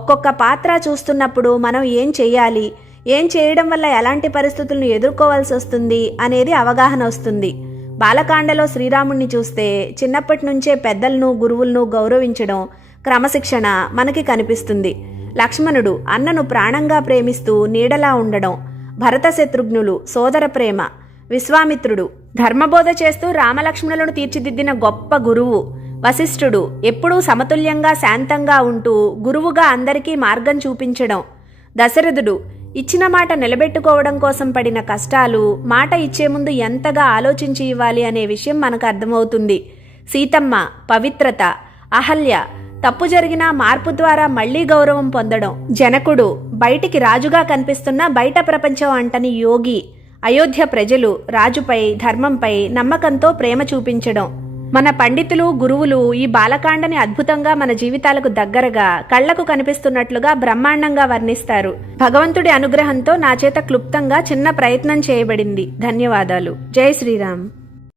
ఒక్కొక్క పాత్ర చూస్తున్నప్పుడు మనం ఏం చెయ్యాలి, ఏం చేయడం వల్ల ఎలాంటి పరిస్థితులను ఎదుర్కోవాల్సి వస్తుంది అనేది అవగాహన వస్తుంది. బాలకాండలో శ్రీరాముణ్ణి చూస్తే చిన్నప్పటి నుంచే పెద్దలను గురువులను గౌరవించడం, క్రమశిక్షణ మనకి కనిపిస్తుంది. లక్ష్మణుడు అన్నను ప్రాణంగా ప్రేమిస్తూ నీడలా ఉండడం, భరత శత్రుఘ్నులు సోదర ప్రేమ, విశ్వామిత్రుడు ధర్మబోధ చేస్తూ రామలక్ష్మణులను తీర్చిదిద్దిన గొప్ప గురువు, వశిష్ఠుడు ఎప్పుడూ సమతుల్యంగా శాంతంగా ఉంటూ గురువుగా అందరికీ మార్గం చూపించడం, దశరథుడు ఇచ్చిన మాట నిలబెట్టుకోవడం కోసం పడిన కష్టాలు, మాట ఇచ్చే ముందు ఎంతగా ఆలోచించి ఇవ్వాలి అనే విషయం మనకు అర్థమవుతుంది. సీతమ్మ పవిత్రత, అహల్య తప్పు జరిగినా మార్పు ద్వారా మళ్లీ గౌరవం పొందడం, జనకుడు బయటికి రాజుగా కనిపిస్తున్న బయట ప్రపంచం అంటని యోగి, అయోధ్య ప్రజలు రాజుపై ధర్మంపై నమ్మకంతో ప్రేమ చూపించడం. మన పండితులు గురువులు ఈ బాలకాండని అద్భుతంగా మన జీవితాలకు దగ్గరగా కళ్లకు కనిపిస్తున్నట్లుగా బ్రహ్మాండంగా వర్ణిస్తారు. భగవంతుడి అనుగ్రహంతో నా చేత క్లుప్తంగా చిన్న ప్రయత్నం చేయబడింది. ధన్యవాదాలు. జై శ్రీరామ్.